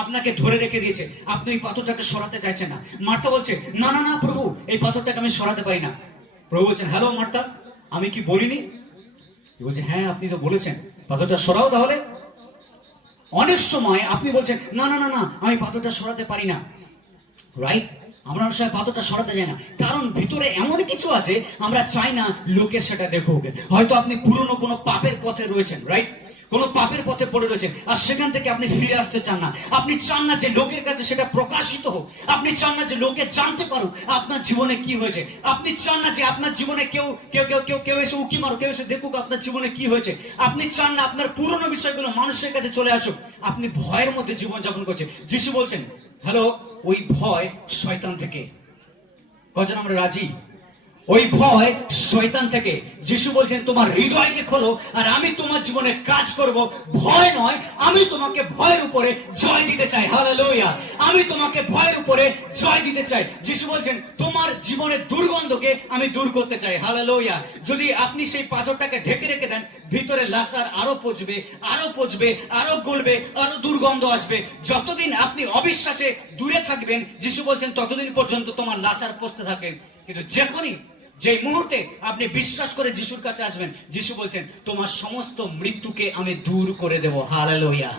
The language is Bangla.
আপনাকে ধরে রেখে দিয়েছে, আপনি এই পাথরটাকে সরাতে চাইছেন না। মার্থা বলছে, না না না প্রভু, এই পাথরটাকে আমি সরাতে পারি না। প্রভু বলছেন, হ্যালো মার্থা, আমি কি বলিনি? বলছে, হ্যাঁ আপনি তো বলেছেন, পাথরটা সরাও তাহলে। অনেক সময় আপনি বলছেন, না না না না, আমি পাথরটা সরাতে পারি না, রাইট? আমরা অনেক সময় পাথরটা সরাতে যাই না, কারণ ভিতরে এমন কিছু আছে আমরা চাই না লোকে সেটা দেখুক। হয়তো আপনি পুরনো কোনো পাপের পথে রয়েছেন, রাইট? কোন পাপের পথে পড়ে রয়েছেন, আর সেখান থেকে আপনি ফিরে আসতে চান না। আপনি চান না যে লোকের কাছে সেটা প্রকাশিত হোক, আপনি চান না যে লোকে জানতে পারুক আপনার জীবনে কি হয়েছে, আপনি চান না যে আপনার জীবনে কেউ কেউ কেউ কেউ কেউ এসে উকি মারুক, কেউ এসে দেখুক আপনার জীবনে কি হয়েছে। আপনি চান না আপনার পুরনো বিষয়গুলো মানুষের কাছে চলে আসুক। আপনি ভয়ের মধ্যে জীবনযাপন করছেন। যিশু বলছেন, হ্যালো, ওই ভয় শয়তান থেকে। কজন আমরা রাজি? ওই ভয় শয়তান থেকে। যিশু বলছেন, তোমার হৃদয়কে খোলো আর আমি তোমার জীবনে কাজ করব। ভয় নয়, আমি তোমাকে ভয়ের উপরে জয় দিতে চাই। হালেলুয়া! আমি তোমাকে ভয়ের উপরে জয় দিতে চাই। যিশু বলছেন, তোমার জীবনের দুর্গন্ধকে আমি দূর করতে চাই। হালেলুয়া! যদি আপনি সেই পাথরটাকে ঢেকে রেখে দেন, ভিতরে লাসার আরো পচবে, আরো পচবে, আরো গলবে, আরো দুর্গন্ধ আসবে। যতদিন আপনি অবিশ্বাসে দূরে থাকবেন, যিশু বলছেন, ততদিন পর্যন্ত তোমার লাসার পচতে থাকে। কিন্তু যখনই, যে মুহূর্তে আপনি বিশ্বাস করে যিশুর কাছে আসবেন, যিশু বলছেন, তোমার সমস্ত মৃত্যুকে আমি দূর করে দেব। হালেলুয়া!